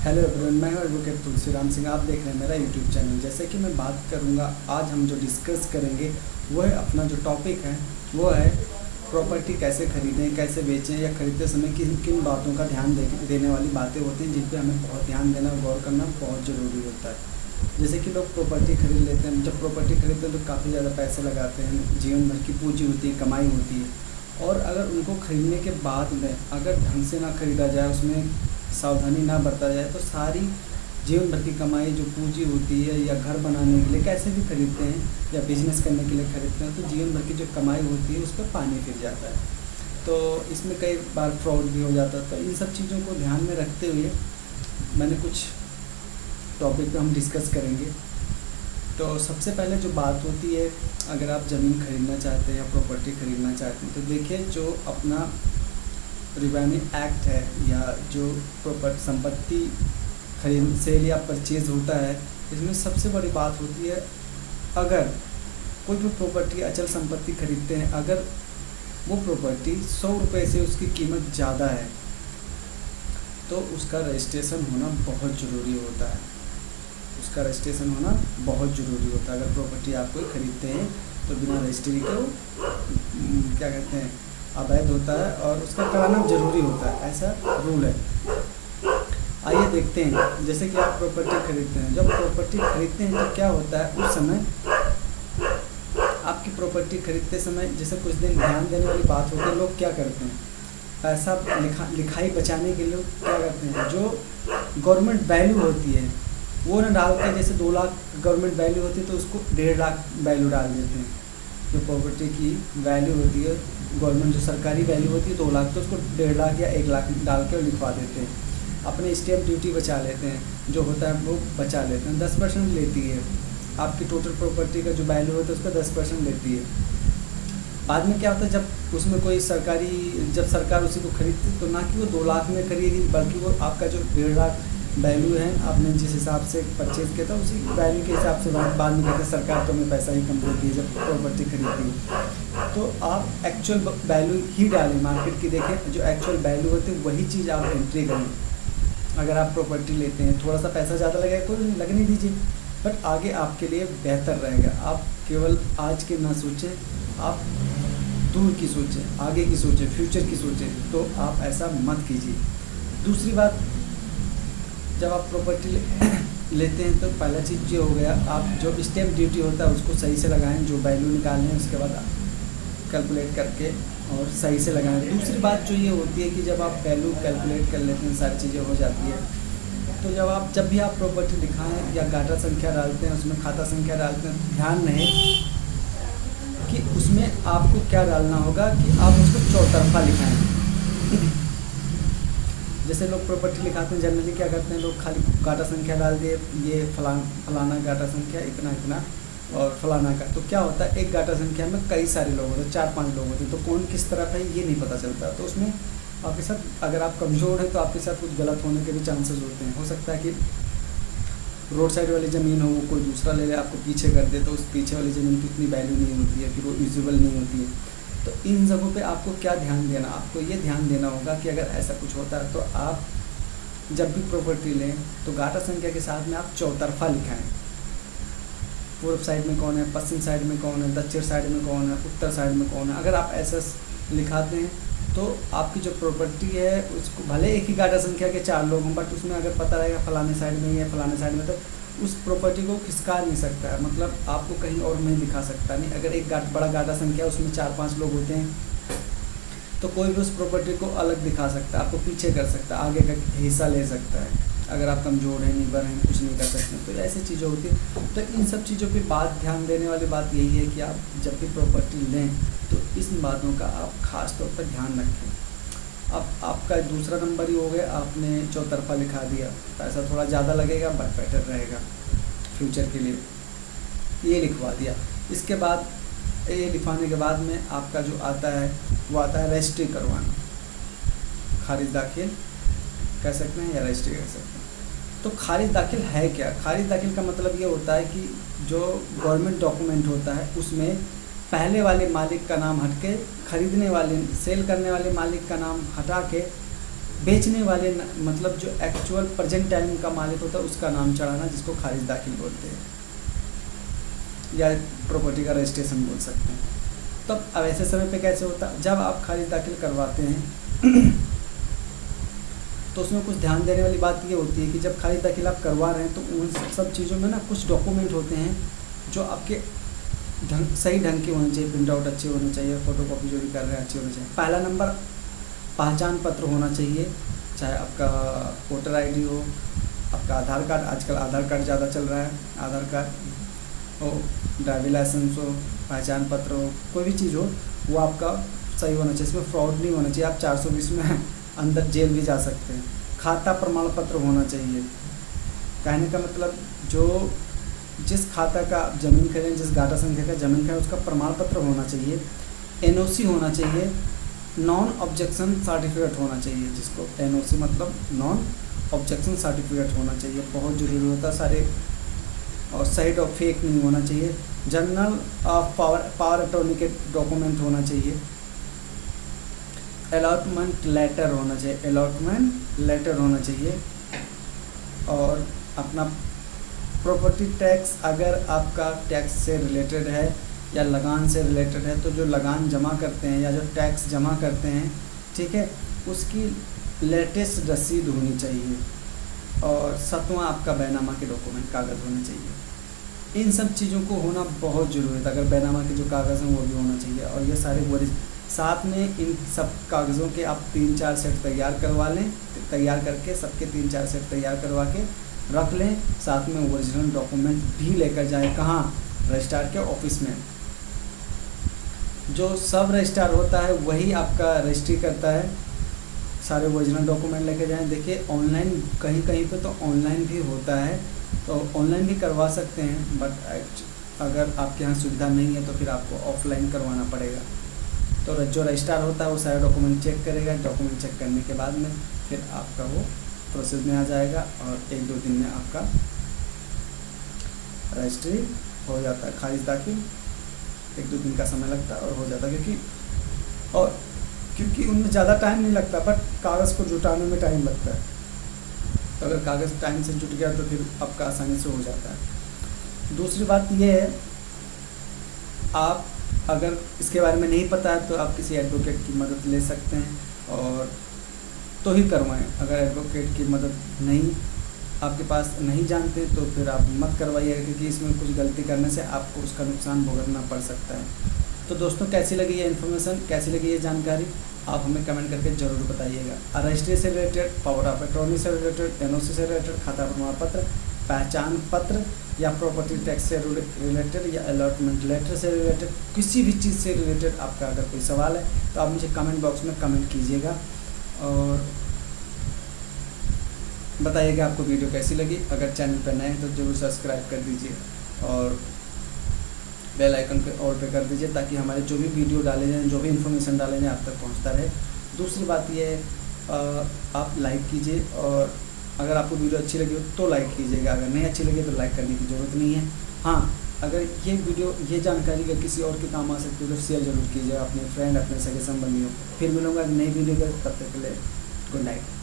Hello everyone, मैं हूं advocate Tulsiram Singh. आप देख रहे हैं मेरा यूट्यूब चैनल। जैसे कि मैं बात करूंगा, आज हम जो डिस्कस करेंगे वो है अपना जो टॉपिक है वो है प्रॉपर्टी कैसे खरीदें, कैसे बेचें, या खरीदते समय किन किन बातों का ध्यान देने वाली बातें होती हैं जिन पे हमें बहुत ध्यान देना और गौर करना बहुत ज़रूरी होता है। जैसे कि लोग प्रॉपर्टी खरीद लेते हैं। जब प्रॉपर्टी खरीदते हैं तो काफ़ी ज़्यादा पैसे लगाते हैं, जीवन भर की पूंजी होती है, कमाई होती है। और अगर उनको खरीदने के बाद में अगर ढंग से ना खरीदा जाए, उसमें सावधानी ना बरता जाए, तो सारी जीवन भर की कमाई जो पूंजी होती है, या घर बनाने के लिए कैसे भी खरीदते हैं या बिजनेस करने के लिए खरीदते हैं, तो जीवन भर की जो कमाई होती है उस पर पानी फिर जाता है। तो इसमें कई बार फ्रॉड भी हो जाता है। तो इन सब चीज़ों को ध्यान में रखते हुए मैंने कुछ टॉपिक पे हम डिस्कस करेंगे। तो सबसे पहले जो बात होती है, अगर आप ज़मीन खरीदना चाहते हैं या प्रॉपर्टी खरीदना चाहते हैं, तो देखिए जो अपना रिवेन्यू एक्ट है या जो प्रॉपर्टी संपत्ति खरीद सेल या परचेज होता है, इसमें सबसे बड़ी बात होती है, अगर कोई भी प्रॉपर्टी अचल संपत्ति खरीदते हैं, अगर वो प्रॉपर्टी 100 रुपये से उसकी कीमत ज़्यादा है तो उसका रजिस्ट्रेशन होना बहुत ज़रूरी होता है। उसका रजिस्ट्रेशन होना बहुत ज़रूरी होता है। अगर प्रॉपर्टी आप कोई खरीदते हैं तो बिना रजिस्ट्री के क्या कहते हैं, अवैध होता है और उसका कराना ज़रूरी होता है, ऐसा रूल है। आइए देखते हैं। जैसे कि आप प्रॉपर्टी खरीदते हैं, जब प्रॉपर्टी खरीदते हैं तो क्या होता है, उस समय आपकी प्रॉपर्टी खरीदते समय जैसे कुछ दिन ध्यान देने वाली बात होती है। लोग क्या करते हैं, पैसा लिखाई बचाने के लिए क्या करते हैं, जो गवर्नमेंट वैल्यू होती है वो ना डाल के, जैसे 2 लाख गवर्नमेंट वैल्यू होती है तो उसको 1.5 लाख वैल्यू डाल देते हैं। जो प्रॉपर्टी की वैल्यू होती है, गवर्नमेंट जो सरकारी वैल्यू होती है 2 लाख, तो उसको 1.5 लाख या 1 लाख डाल के लिखवा देते हैं। अपने स्टैम्प ड्यूटी बचा लेते हैं, जो होता है वो बचा लेते हैं। 10% लेती है आपकी टोटल प्रॉपर्टी का जो वैल्यू होता है उसका 10% लेती है। बाद में क्या होता है, जब उसमें कोई जब सरकार उसी को खरीदती तो ना कि वो 2 लाख में खरीदी, बल्कि वो आपका जो 1.5 लाख वैल्यू है, आपने जिस हिसाब से परचेज किया था उसी वैल्यू के हिसाब से बाद में कहते हैं सरकार तो हमें पैसा ही कम देती है जब प्रॉपर्टी खरीदती है। तो आप एक्चुअल वैल्यू ही डालें, मार्केट की देखें, जो एक्चुअल वैल्यू होती है वही चीज़ आप एंट्री करें। अगर आप प्रॉपर्टी लेते हैं, थोड़ा सा पैसा ज़्यादा लगेगा, कोई लगने दीजिए, बट आगे आपके लिए बेहतर रहेगा। आप केवल आज के ना सोचें, आप दूर की सोचें, आगे की सोचें, फ्यूचर की सोचें। तो आप ऐसा मत कीजिए। दूसरी बात, जब आप प्रॉपर्टी लेते हैं तो पहला चीज़ ये हो गया, आप जो स्टैम्प ड्यूटी होता है उसको सही से लगाएं, जो वैल्यू निकालें उसके बाद कैलकुलेट करके और सही से लगाएं। दूसरी बात जो ये होती है कि जब आप वैल्यू कैलकुलेट कर लेते हैं, सारी चीज़ें हो जाती है, तो जब भी आप प्रॉपर्टी लिखाएं या गाटा संख्या डालते हैं, उसमें खाता संख्या डालते हैं, ध्यान रहे कि उसमें आपको क्या डालना होगा कि आप उसको चौतरफा लिखाएं। जैसे लोग प्रॉपर्टी लिखाते हैं, जनरली क्या करते हैं, लोग खाली गाटा संख्या डाल दिए, ये फलाना गाटा संख्या इतना इतना और फलाना का। तो क्या होता है, एक गाटा संख्या में कई सारे लोग होते हैं, 4-5 लोग होते हैं, तो कौन किस तरफ है ये नहीं पता चलता। तो उसमें आपके साथ, अगर आप कमज़ोर हैं तो आपके साथ कुछ गलत होने के भी चांसेस होते हैं। हो सकता है कि रोड साइड वाली ज़मीन हो, वो कोई दूसरा ले ले, आपको पीछे कर दे, तो उस पीछे वाली ज़मीन की इतनी वैल्यू नहीं होती है, फिर वो यूजेबल नहीं होती है। तो इन जगहों पे आपको क्या ध्यान देना, आपको ये ध्यान देना होगा कि अगर ऐसा कुछ होता है तो आप जब भी प्रॉपर्टी लें तो गाटा संख्या के साथ में आप चौतरफा लिखाएं। पूर्व साइड में कौन है, पश्चिम साइड में कौन है, दक्षिण साइड में कौन है, उत्तर साइड में कौन है। अगर आप ऐसा लिखाते हैं तो आपकी जो प्रॉपर्टी है उसको भले एक ही गाटा संख्या के 4 लोग हों, बट उसमें अगर पता रहेगा फलाने साइड में ही है, फलाने साइड में, तो उस प्रॉपर्टी को खिसका नहीं सकता है, मतलब आपको कहीं और नहीं दिखा सकता। नहीं, अगर एक बड़ा गाटा संख्या उसमें 4-5 लोग होते हैं तो कोई भी उस प्रॉपर्टी को अलग दिखा सकता है, आपको पीछे कर सकता है, आगे का हिस्सा ले सकता है। अगर आप कमज़ोर हैं, नीबर हैं, कुछ नहीं कर सकते, तो ऐसी चीज़ें होती हैं। तो इन सब चीज़ों पे ध्यान देने वाली बात यही है कि आप जब भी प्रॉपर्टी लें तो इन बातों का आप ख़ास तौर पर ध्यान रखें। अब आपका दूसरा नंबर ही हो गया, आपने चौतरफा लिखा दिया, पैसा थोड़ा ज़्यादा लगेगा बट बेटर रहेगा फ्यूचर के लिए, ये लिखवा दिया। इसके बाद ये लिखवाने के बाद में आपका जो आता है वो आता है रजिस्ट्री करवाना। खारिज दाखिल कह सकते हैं या रजिस्ट्री कह सकते हैं। तो खारिज दाखिल है क्या? खारिज दाखिल का मतलब ये होता है कि जो गवर्नमेंट डॉक्यूमेंट होता है उसमें पहले वाले मालिक का नाम हट के, खरीदने वाले, सेल करने वाले मालिक का नाम हटा के बेचने वाले मतलब जो एक्चुअल प्रेजेंट टाइम का मालिक होता है उसका नाम चढ़ाना, जिसको खारिज दाखिल बोलते हैं या प्रॉपर्टी का रजिस्ट्रेशन बोल सकते हैं। तब अब ऐसे समय पे कैसे होता है, जब आप खारिज दाखिल करवाते हैं तो उसमें कुछ ध्यान देने वाली बात ये होती है कि जब खारिज दाखिल आप करवा रहे हैं तो उन सब चीज़ों में ना कुछ डॉक्यूमेंट होते हैं जो आपके सही ढंग के होने चाहिए, प्रिंट आउट अच्छे होने चाहिए, फ़ोटो कॉपी जो भी कर रहे हैं अच्छे होने चाहिए। पहला नंबर पहचान पत्र होना चाहिए, चाहे आपका वोटर आईडी हो, आपका आधार कार्ड, आजकल आधार कार्ड ज़्यादा चल रहा है, आधार कार्ड हो, ड्राइविंग लाइसेंस हो, पहचान पत्र हो, कोई भी चीज़ हो वो आपका सही होना चाहिए, इसमें फ्रॉड नहीं होना चाहिए। आप 420 में अंदर जेल भी जा सकते हैं। खाता प्रमाण पत्र होना चाहिए, कहने का मतलब जो जिस खाता का आप ज़मीन खरीदें, जिस गाटा संख्या का ज़मीन खरीदें उसका प्रमाण पत्र होना चाहिए, एनओसी होना चाहिए, नॉन ऑब्जेक्शन सर्टिफिकेट होना चाहिए, जिसको एनओसी मतलब नॉन ऑब्जेक्शन सर्टिफिकेट होना चाहिए, बहुत ज़रूरी होता है सारे, और साइड ऑफ फेक नहीं होना चाहिए। जनरल ऑफ पावर अटॉर्नी के डॉक्यूमेंट होना चाहिए, अलॉटमेंट लेटर होना चाहिए, अलॉटमेंट लेटर होना चाहिए, और अपना प्रॉपर्टी टैक्स अगर आपका टैक्स से रिलेटेड है या लगान से रिलेटेड है तो जो लगान जमा करते हैं या जो टैक्स जमा करते हैं, ठीक है, उसकी लेटेस्ट रसीद होनी चाहिए, और 7वां आपका बैनामा के डॉक्यूमेंट कागज़ होने चाहिए। इन सब चीज़ों को होना बहुत ज़रूरी है। अगर बैनामा के जो कागज़ हैं वो भी होना चाहिए, और ये सारे साथ में इन सब कागज़ों के आप 3-4 सेट तैयार करवा लें, तैयार करके सबके 3-4 सेट तैयार करवा के रख लें, साथ में ओरिजिनल डॉक्यूमेंट भी लेकर जाएं। कहाँ? रजिस्ट्रार के ऑफिस में। जो सब रजिस्ट्रार होता है वही आपका रजिस्ट्री करता है, सारे ओरिजिनल डॉक्यूमेंट लेके जाएं। देखिए ऑनलाइन कहीं कहीं पे तो ऑनलाइन भी होता है, तो ऑनलाइन भी करवा सकते हैं, बट अगर आपके यहाँ सुविधा नहीं है तो फिर आपको ऑफलाइन करवाना पड़ेगा। तो जो रजिस्ट्रार होता है वो सारे डॉक्यूमेंट चेक करेगा, डॉक्यूमेंट चेक करने के बाद में फिर आपका वो प्रोसेस में आ जाएगा, और 1-2 दिन में आपका रजिस्ट्री हो जाता है। खारिज दाखिल 1-2 दिन का समय लगता है और हो जाता है, क्योंकि उनमें ज़्यादा टाइम नहीं लगता, बट कागज़ को जुटाने में टाइम लगता है। तो अगर कागज़ टाइम से जुट गया तो फिर आपका आसानी से हो जाता है। दूसरी बात ये है, आप अगर इसके बारे में नहीं पता है तो आप किसी एडवोकेट की मदद ले सकते हैं, और तो ही करवाएं। अगर एडवोकेट की मदद नहीं आपके पास नहीं जानते तो फिर आप मत करवाइएगा, क्योंकि इसमें कुछ गलती करने से आपको उसका नुकसान भुगतना पड़ सकता है। तो दोस्तों कैसी लगी ये इन्फॉर्मेशन, कैसी लगी ये जानकारी, आप हमें कमेंट करके ज़रूर बताइएगा। रजिस्ट्री से रिलेटेड, पावर ऑफ अटॉर्नी से रिलेटेड, एनओसी से रिलेटेड, खाता प्रमाण पत्र, पहचान पत्र, या प्रॉपर्टी टैक्स से रिलेटेड, या अलॉटमेंट लेटर से रिलेटेड, किसी भी चीज़ से रिलेटेड आपका अगर कोई सवाल है तो आप मुझे कमेंट बॉक्स में कमेंट कीजिएगा, और बताइएगा आपको वीडियो कैसी लगी। अगर चैनल पर नए हैं तो ज़रूर सब्सक्राइब कर दीजिए, और बेल आइकन पे ऑल पे कर दीजिए, ताकि हमारे जो भी वीडियो डाले जाएँ, जो भी इन्फॉर्मेशन डाले जाएँ आप तक पहुंचता रहे। दूसरी बात ये है, आप लाइक कीजिए, और अगर आपको वीडियो अच्छी लगी हो तो लाइक कीजिएगा, अगर नहीं अच्छी लगी तो लाइक करने की ज़रूरत नहीं है। हाँ, अगर ये वीडियो, ये जानकारी अगर किसी और के काम आ सकती है तो शेयर ज़रूर कीजिएगा अपने फ्रेंड, अपने सगे संबंधियों। फिर मिलूँगा नई वीडियो के, तब तक के लिए गुड नाइट।